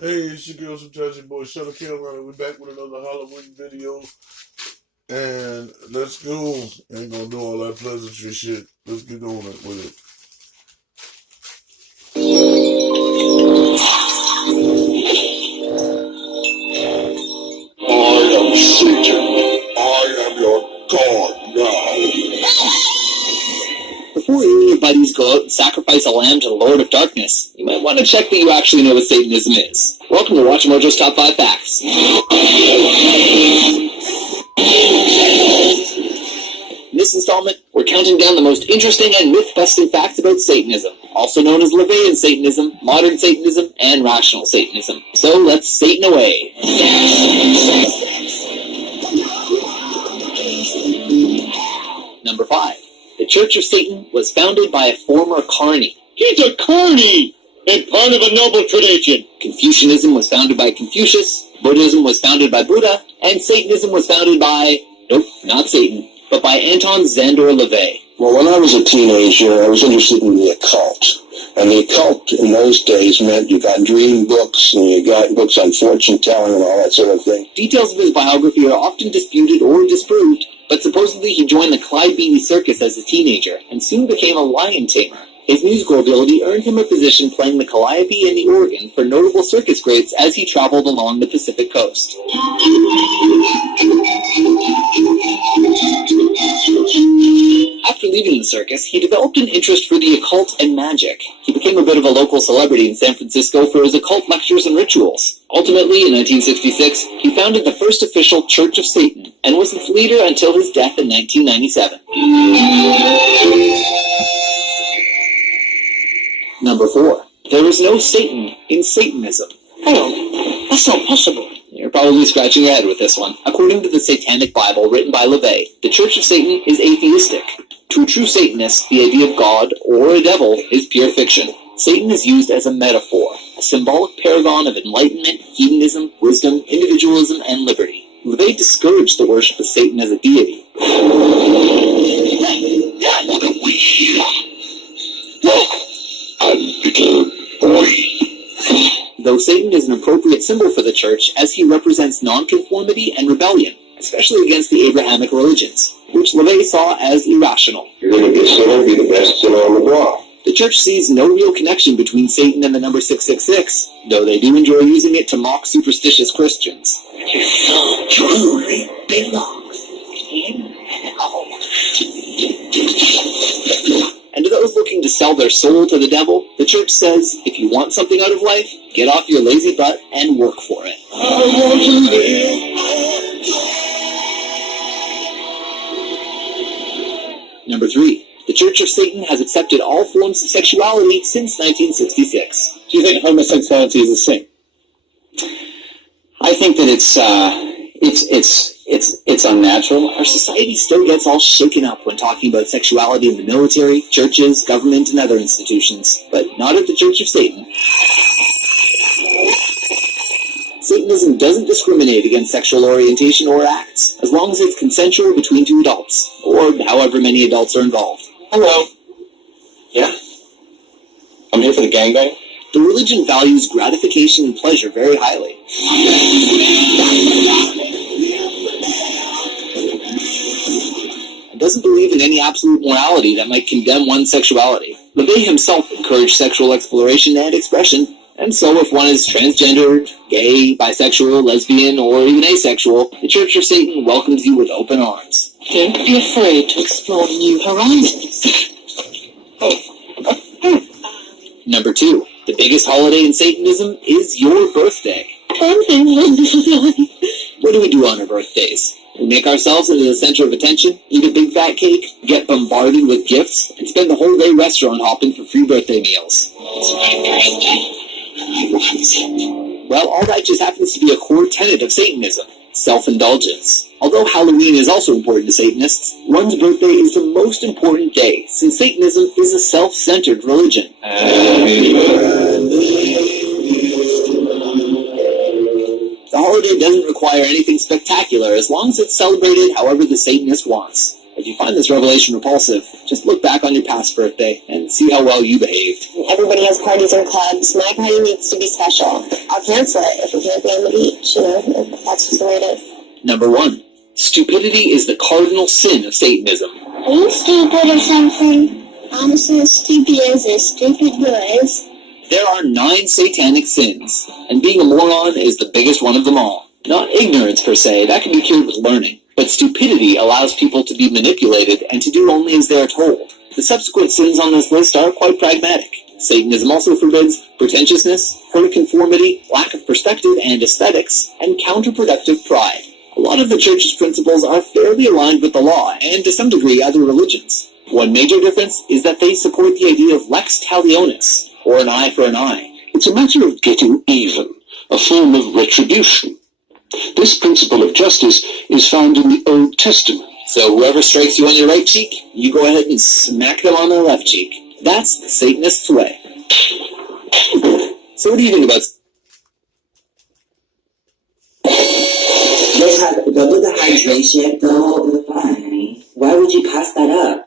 Hey, it's your girl, sometimes your boy, Shutter Carolina. We're back with another Halloween video. And let's go. Ain't gonna do all that pleasantry shit. Let's get on it with it. I am Satan. I am your God now. Before you and your buddies go out and sacrifice a lamb to the Lord of Darkness, you might want to check that you actually know what Satanism is. Welcome to Watch Mojo's Top 5 Facts. In this installment, we're counting down the most interesting and myth-busting facts about Satanism, also known as LaVeyan Satanism, modern Satanism, and rational Satanism. So let's Satan away. Number 5. The Church of Satan was founded by a former carny. He's a carny! And part of a noble tradition. Confucianism was founded by Confucius, Buddhism was founded by Buddha, and Satanism was founded by... nope, not Satan, but by Anton Szandor LaVey. Well, when I was a teenager, I was interested in the occult. And the occult in those days meant you got dream books, and you got books on fortune-telling and all that sort of thing. Details of his biography are often disputed or disproved, but supposedly he joined the Clyde Beatty Circus as a teenager, and soon became a lion tamer. His musical ability earned him a position playing the calliope and the organ for notable circus greats as he traveled along the Pacific coast. After leaving the circus, he developed an interest for the occult and magic. He became a bit of a local celebrity in San Francisco for his occult lectures and rituals. Ultimately, in 1966, he founded the first official Church of Satan, and was its leader until his death in 1997. Number 4. There is no Satan in Satanism. Oh, that's not possible. You're probably scratching your head with this one. According to the Satanic Bible written by LaVey, the Church of Satan is atheistic. To a true Satanist, the idea of God or a devil is pure fiction. Satan is used as a metaphor, a symbolic paragon of enlightenment, hedonism, wisdom, individualism, and liberty. LaVey discouraged the worship of Satan as a deity. Little boy. Though Satan is an appropriate symbol for the church, as he represents nonconformity and rebellion, especially against the Abrahamic religions, which LaVey saw as irrational. You're going to be a sinner, be the best sinner on the block. The church sees no real connection between Satan and the number 666, though they do enjoy using it to mock superstitious Christians. His soul truly belongs in hell. And to those looking to sell their soul to the devil, the church says, if you want something out of life, get off your lazy butt and work for it. I want to live. Number 3. The Church of Satan has accepted all forms of sexuality since 1966. Do you think homosexuality is a sin? I think that it's unnatural. Our society still gets all shaken up when talking about sexuality in the military, churches, government, and other institutions, but not at the Church of Satan. Satanism doesn't discriminate against sexual orientation or acts, as long as it's consensual between two adults, or however many adults are involved. Hello. Yeah? I'm here for the gangbang. The religion values gratification and pleasure very highly. It doesn't believe in any absolute morality that might condemn one's sexuality. LaVey himself encouraged sexual exploration and expression, and so if one is transgendered, gay, bisexual, lesbian, or even asexual, the Church of Satan welcomes you with open arms. Don't be afraid to explore new horizons. Number 2. The biggest holiday in Satanism is your birthday. What do we do on our birthdays? We make ourselves into the center of attention, eat a big fat cake, get bombarded with gifts, and spend the whole day restaurant hopping for free birthday meals. It's my birthday. I want it. Well, all that just happens to be a core tenet of Satanism, self-indulgence. Although Halloween is also important to Satanists, one's birthday is the most important day, since Satanism is a self-centered religion. The holiday doesn't require anything spectacular as long as it's celebrated however the Satanist wants. If you find this revelation repulsive, just look back on your past birthday and see how well you behaved. Everybody has parties and clubs. My party needs to be special. I'll cancel it if we can't be on the beach, That's just the way it is. Number 1. Stupidity is the cardinal sin of Satanism. Are you stupid or something? I'm so stupid as a stupid noise. There are 9 satanic sins, and being a moron is the biggest one of them all. Not ignorance per se, that can be cured with learning, but stupidity allows people to be manipulated and to do only as they are told. The subsequent sins on this list are quite pragmatic. Satanism also forbids pretentiousness, herd conformity, lack of perspective and aesthetics, and counterproductive pride. A lot of the church's principles are fairly aligned with the law, and to some degree other religions. One major difference is that they support the idea of lex talionis, or an eye for an eye. It's a matter of getting even, a form of retribution. This principle of justice is found in the Old Testament. So whoever strikes you on your right cheek, you go ahead and smack them on their left cheek. That's the Satanist's way. So what do you think about... They have double the hydration, double the fun, honey. Why would you pass that up?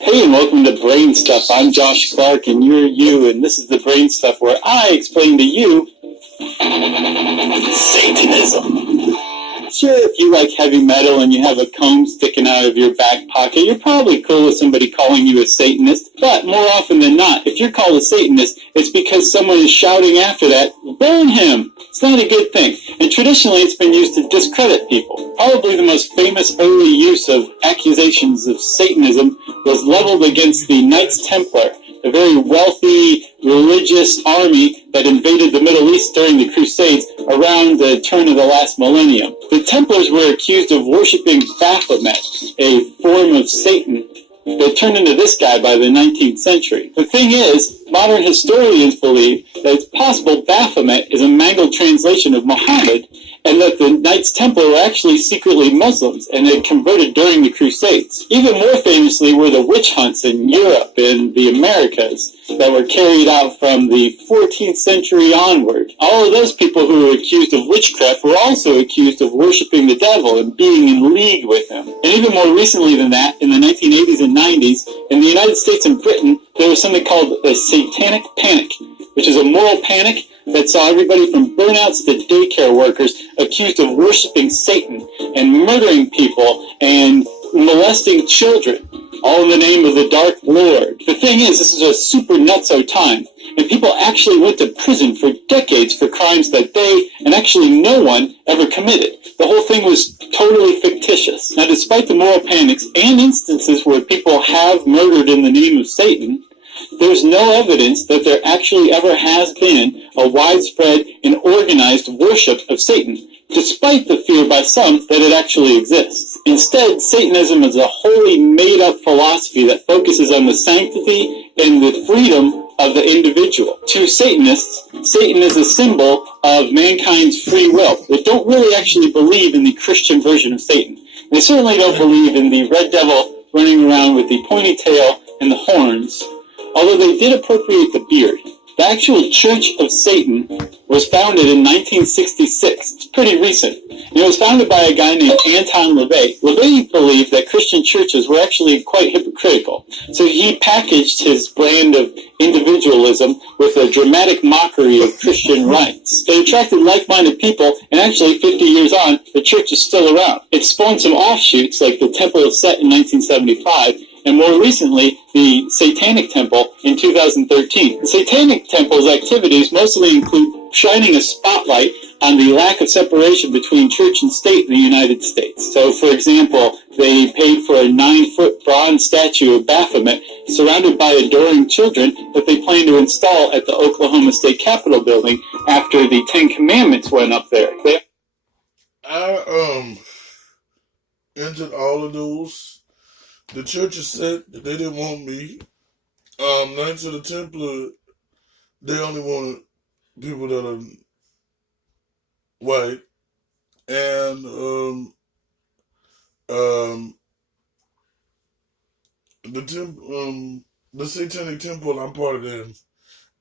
Hey, and welcome to Brain Stuff. I'm Josh Clark, and you're you, and this is the Brain Stuff where I explain to you Satanism. Sure, if you like heavy metal and you have a comb sticking out of your back pocket, you're probably cool with somebody calling you a Satanist, but more often than not, if you're called a Satanist, it's because someone is shouting after that, burn him! It's not a good thing, and traditionally it's been used to discredit people. Probably the most famous early use of accusations of Satanism was leveled against the Knights Templar, a very wealthy religious army that invaded the Middle East during the Crusades around the turn of the last millennium. The Templars were accused of worshipping Baphomet, a form of Satan that turned into this guy by the 19th century. The thing is, modern historians believe that it's possible Baphomet is a mangled translation of Muhammad, and that the Knights Templar were actually secretly Muslims and had converted during the Crusades. Even more famously were the witch hunts in Europe and the Americas that were carried out from the 14th century onward. All of those people who were accused of witchcraft were also accused of worshiping the devil and being in league with him. And even more recently than that, in the 1980s and 90s, in the United States and Britain, there was something called the Satanic Panic, which is a moral panic that saw everybody from burnouts to daycare workers accused of worshiping Satan and murdering people and molesting children, all in the name of the Dark Lord. The thing is, this is a super nutso time, and people actually went to prison for decades for crimes that they, and actually no one, ever committed. The whole thing was totally fictitious. Now, despite the moral panics and instances where people have murdered in the name of Satan, there's no evidence that there actually ever has been a widespread and organized worship of Satan, despite the fear by some that it actually exists. Instead, Satanism is a wholly made-up philosophy that focuses on the sanctity and the freedom of the individual. To Satanists, Satan is a symbol of mankind's free will. They don't really actually believe in the Christian version of Satan. They certainly don't believe in the red devil running around with the pointy tail and the horns, although they did appropriate the beard. The actual Church of Satan was founded in 1966. It's pretty recent. And it was founded by a guy named Anton LaVey. LaVey believed that Christian churches were actually quite hypocritical. So he packaged his brand of individualism with a dramatic mockery of Christian rights. It attracted like-minded people, and actually 50 years on, the church is still around. It spawned some offshoots like the Temple of Set in 1975, and more recently, the Satanic Temple in 2013. The Satanic Temple's activities mostly include shining a spotlight on the lack of separation between church and state in the United States. So, for example, they paid for a 9-foot bronze statue of Baphomet surrounded by adoring children that they plan to install at the Oklahoma State Capitol building after the Ten Commandments went up there. I entered all of those. The churches said that they didn't want me. Knights of the Templar, they only wanted people that are white. And the Satanic Temple, I'm part of them,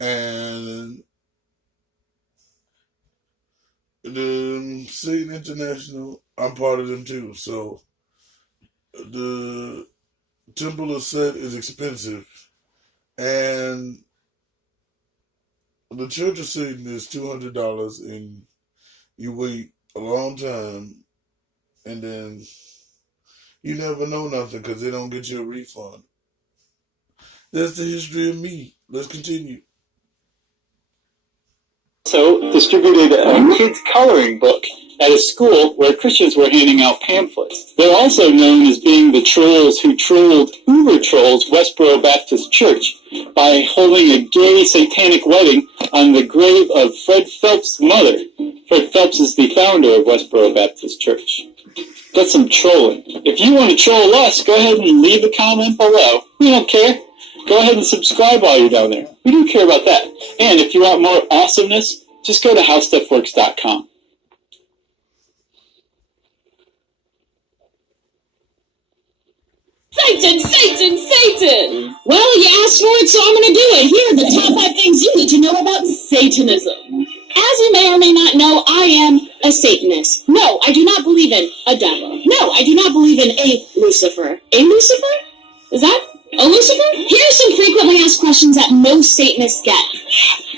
and the Satan International, I'm part of them too. So the Temple of Set is expensive, and the Church of Satan is $200, and you wait a long time, and then you never know nothing because they don't get you a refund. That's the history of me. Let's continue. Also distributed a kids' coloring book at a school where Christians were handing out pamphlets. They're also known as being the trolls who trolled Uber Trolls Westboro Baptist Church by holding a gay satanic wedding on the grave of Fred Phelps' mother. Fred Phelps is the founder of Westboro Baptist Church. That's some trolling. If you want to troll us, go ahead and leave a comment below. We don't care. Go ahead and subscribe while you're down there. We do care about that. And if you want more awesomeness, just go to howstuffworks.com. Satan, Satan, Satan! Well, you asked for it, so I'm going to do it. Here are the top 5 things you need to know about Satanism. As you may or may not know, I am a Satanist. No, I do not believe in a devil. No, I do not believe in a Lucifer. A Lucifer? Is that a Lucifer? Here are some frequently asked questions that most Satanists get.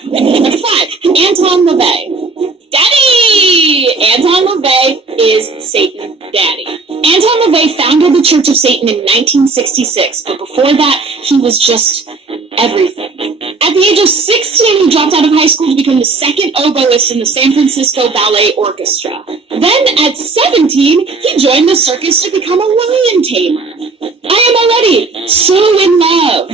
Number 5, Anton LaVey. Daddy! Anton LaVey is Satan Daddy. Anton LaVey founded the Church of Satan in 1966, but before that, he was just everything. At the age of 16, he dropped out of high school to become the second oboist in the San Francisco Ballet Orchestra. Then, at 17, he joined the circus to become a lion tamer. I am already so in love.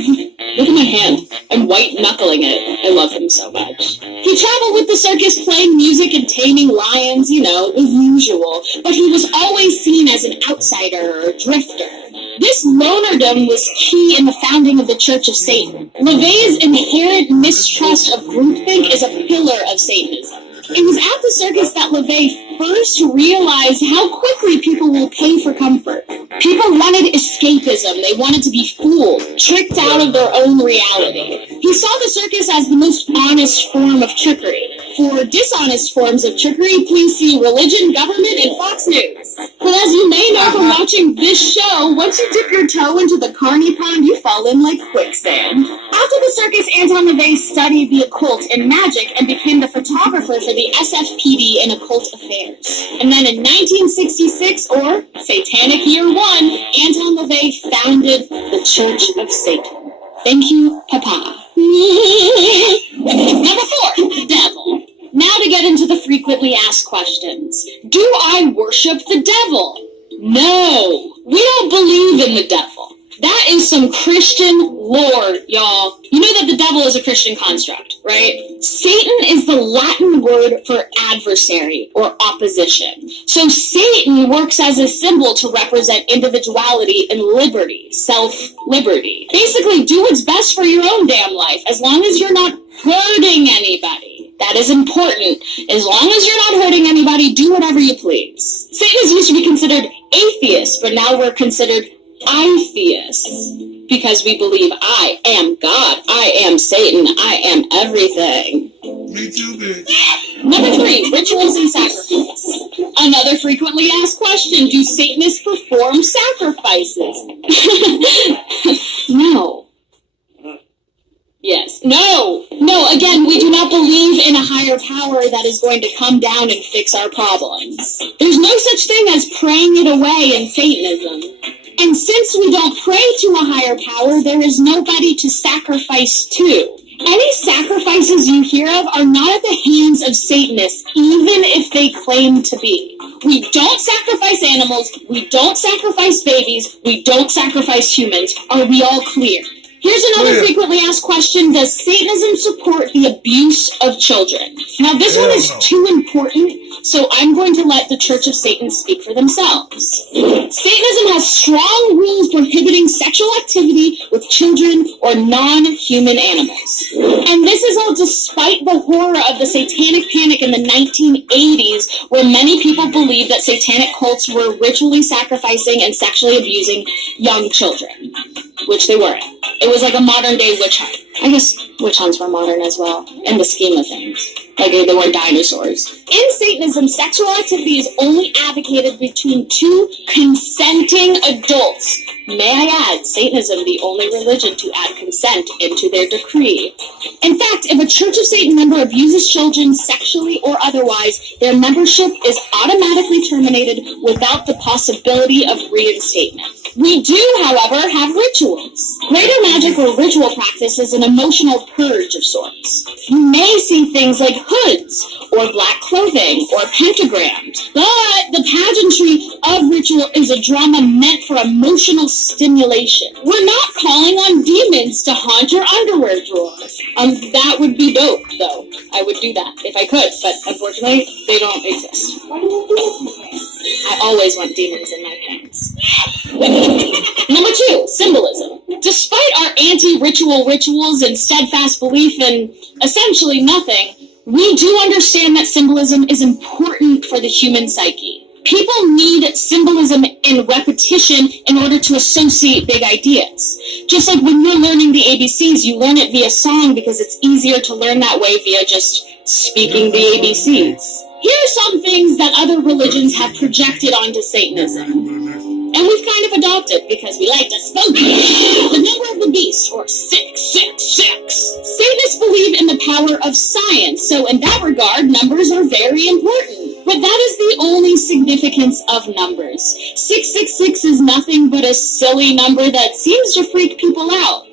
Look at my hand. I'm white-knuckling it. I love him so much. He traveled with the circus playing music and taming lions, you know, the usual. But he was always seen as an outsider or drifter. This lonerdom was key in the founding of the Church of Satan. LaVey's inherent mistrust of groupthink is a pillar of Satanism. It was at the circus that LaVey first realized how quickly people will pay for comfort. People wanted escapism. They wanted to be fooled, tricked out of their own reality. He saw the circus as the most honest form of trickery. For dishonest forms of trickery, please see Religion, Government, and Fox News. But as you may know from watching this show, once you dip your toe into the carny pond, you fall in like quicksand. After the circus, Anton LaVey studied the occult and magic and became the photographer for the SFPD in occult affairs. And then in 1966, or Satanic Year 1, Anton LaVey founded the Church of Satan. Thank you, Papa. Number 4, the devil. Now to get into the frequently asked questions. Do I worship the devil? No, we don't believe in the devil. That is some Christian lore, y'all. You know that the devil is a Christian construct, right? Satan is the Latin word for adversary or opposition. So Satan works as a symbol to represent individuality and liberty, self-liberty. Basically, do what's best for your own damn life, as long as you're not hurting anybody. That is important. As long as you're not hurting anybody, do whatever you please. Satanists used to be considered atheists, but now we're considered I-theists, because we believe I am God, I am Satan, I am everything. Me too, bitch. Number 3, rituals and sacrifice. Another frequently asked question, do Satanists perform sacrifices? No. Yes. No, again, we do not believe in a higher power that is going to come down and fix our problems. There's no such thing as praying it away in Satanism. And since we don't pray to a higher power, there is nobody to sacrifice to. Any sacrifices you hear of are not at the hands of Satanists, even if they claim to be. We don't sacrifice animals, we don't sacrifice babies, we don't sacrifice humans. Are we all clear? Here's another frequently asked question. Does Satanism support the abuse of children? Now, this one is too important, so I'm going to let the Church of Satan speak for themselves. Satanism has strong rules prohibiting sexual activity with children or non-human animals. And this is all despite the horror of the satanic panic in the 1980s, where many people believed that satanic cults were ritually sacrificing and sexually abusing young children. which they weren't. It was like a modern day witch hunt. I guess witch hunts were modern as well, in the scheme of things. Like they were dinosaurs. In Satanism, sexual activity is only advocated between two consenting adults. May I add, Satanism the only religion to add consent into their decree. In fact, if a Church of Satan member abuses children sexually or otherwise, their membership is automatically terminated without the possibility of reinstatement. We do, however, have rituals. Greater magic or ritual practice is an emotional purge of sorts. You may see things like hoods, or black clothing, or pentagrams. But the pageantry of ritual is a drama meant for emotional stimulation. We're not calling on demons to haunt your underwear drawer. That would be dope, though. I would do that if I could, but unfortunately, they don't exist. I always want demons in my pants. Number 2, symbolism. Despite our anti-ritual rituals and steadfast belief in essentially nothing, we do understand that symbolism is important for the human psyche. People need symbolism and repetition in order to associate big ideas. Just like when you're learning the ABCs, you learn it via song because it's easier to learn that way via just speaking the ABCs. Here are some things that other religions have projected onto Satanism. And we've kind of adopted because we like to spook it. The number of the beast, or 666. Satanists believe in the power of science, so in that regard, numbers are very important. But that is the only significance of numbers. 666 is nothing but a silly number that seems to freak people out.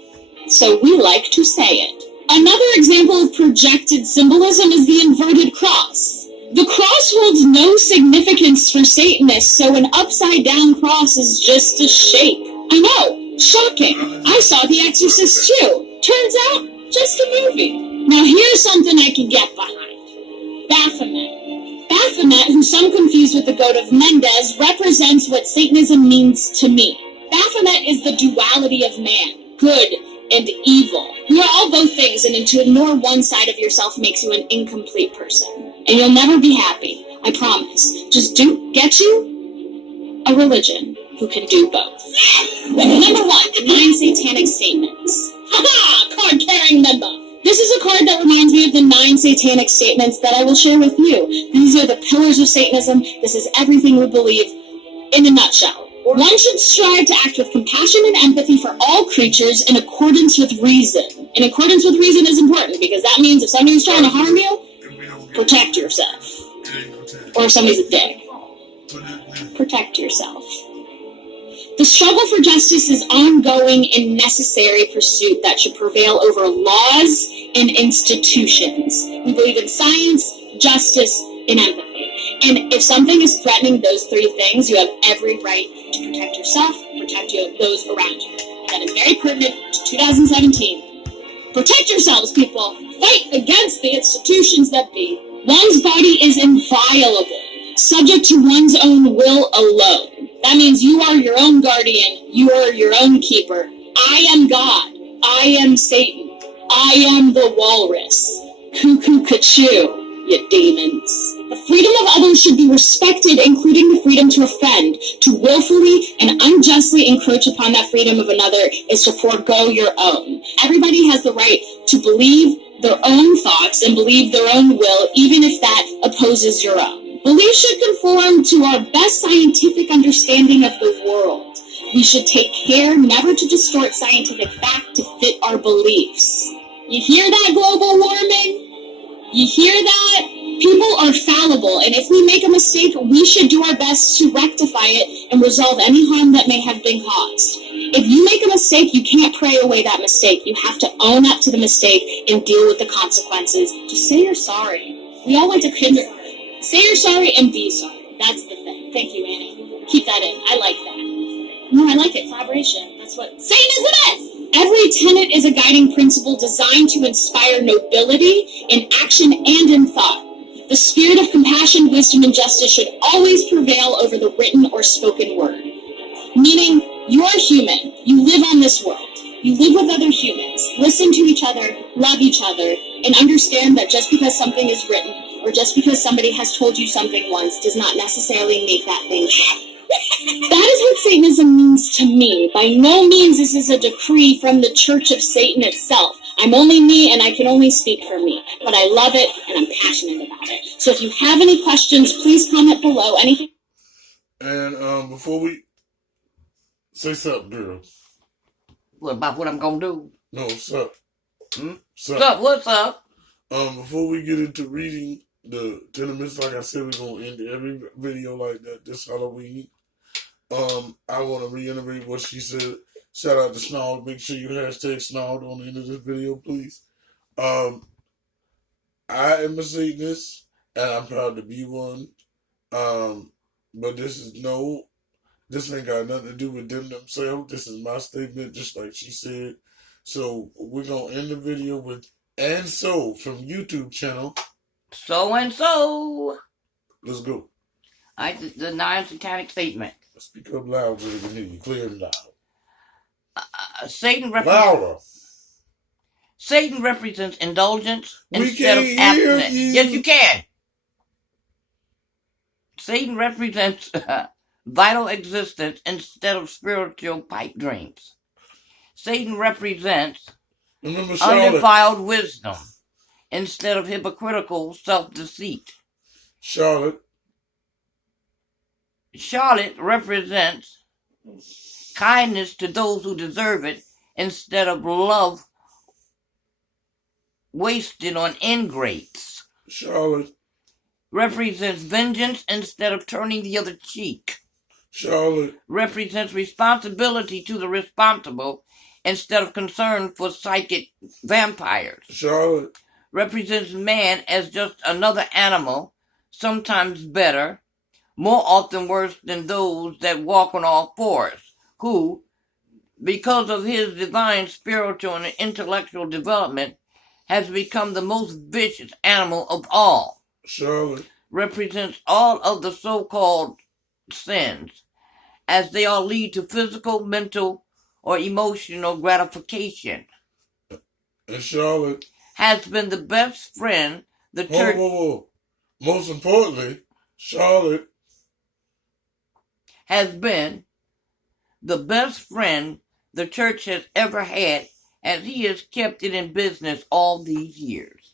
So we like to say it. Another example of projected symbolism is the inverted cross. The cross holds no significance for Satanists, so an upside-down cross is just a shape. I know, shocking. I saw The Exorcist too. Turns out, just a movie. Now here's something I can get behind. Baphomet. Baphomet, who some confuse with the goat of Mendes, represents what Satanism means to me. Baphomet is the duality of man, good and evil. We are all both things, and to ignore one side of yourself makes you an incomplete person. And you'll never be happy, I promise. Just get you a religion who can do both. Number 1, the 9 satanic statements. Haha! Card-carrying member. This is a card that reminds me of the 9 satanic statements that I will share with you. These are the pillars of Satanism. This is everything we believe in a nutshell. One should strive to act with compassion and empathy for all creatures in accordance with reason. In accordance with reason is important because that means if somebody's trying to harm you, protect yourself. Or if somebody's a dick, protect yourself. The struggle for justice is ongoing and necessary pursuit that should prevail over laws and institutions. We believe in science, justice, and empathy. And if something is threatening those 3 things, you have every right to protect yourself, protect those around you. And that is very pertinent to 2017. Protect yourselves, people. Fight against the institutions that be. One's body is inviolable, subject to one's own will alone. That means you are your own guardian, you are your own keeper. I am God. I am Satan. I am the walrus. Cuckoo-ca-choo, you demons. The freedom of others should be respected, including the freedom to offend. To willfully and unjustly encroach upon that freedom of another is to forego your own. Everybody has the right to believe their own thoughts and believe their own will, even if that opposes your own. Belief should conform to our best scientific understanding of the world. We should take care never to distort scientific fact to fit our beliefs. You hear that, global warming? You hear that? People are fallible, and if we make a mistake, we should do our best to rectify it and resolve any harm that may have been caused. If you make a mistake, you can't pray away that mistake. You have to own up to the mistake and deal with the consequences. Just say you're sorry. We all went to kindergarten. Say you're sorry and be sorry. That's the thing. Thank you, Annie. Keep that in. I like that. No, I like it. Collaboration. That's what Satanism is! Every tenet is a guiding principle designed to inspire nobility in action and in thought. The spirit of compassion, wisdom, and justice should always prevail over the written or spoken word. Meaning, you're human. You live on this world. You live with other humans. Listen to each other, love each other, and understand that just because something is written, or just because somebody has told you something once, does not necessarily make that thing true. That is what Satanism means to me. By no means is this a decree from the Church of Satan itself. I'm only me, and I can only speak for me. But I love it, and I'm passionate about it. So if you have any questions, please comment below. Anything. And before we say something, girl. What about what I'm gonna do? No, sup. Sup? What's up? Before we get into reading the tenements, like I said, we're gonna end every video like that this Halloween. I want to reiterate what she said. Shout out to Snarl. Make sure you hashtag Snarl on the end of this video, please. I am a Satanist, and I'm proud to be one. But this ain't got nothing to do with them themselves. This is my statement, just like she said. So we're gonna end the video with "And So" from YouTube channel. So and so. Let's go. I deny satanic statement. Speak up loud so they can hear you clear and loud. Satan represents indulgence instead of abstinence. Yes, you can. Satan represents vital existence instead of spiritual pipe dreams. Satan represents undefiled wisdom instead of hypocritical self-deceit. Charlotte represents kindness to those who deserve it instead of love wasted on ingrates. Charlotte represents vengeance instead of turning the other cheek. Charlotte represents responsibility to the responsible instead of concern for psychic vampires. Charlotte represents man as just another animal, sometimes better, more often worse than those that walk on all fours, who, because of his divine spiritual and intellectual development, has become the most vicious animal of all. Charlotte represents all of the so-called sins, as they all lead to physical, mental, or emotional gratification. And Charlotte has been the best friend the church... Most importantly, Charlotte has been the best friend the church has ever had, as he has kept it in business all these years.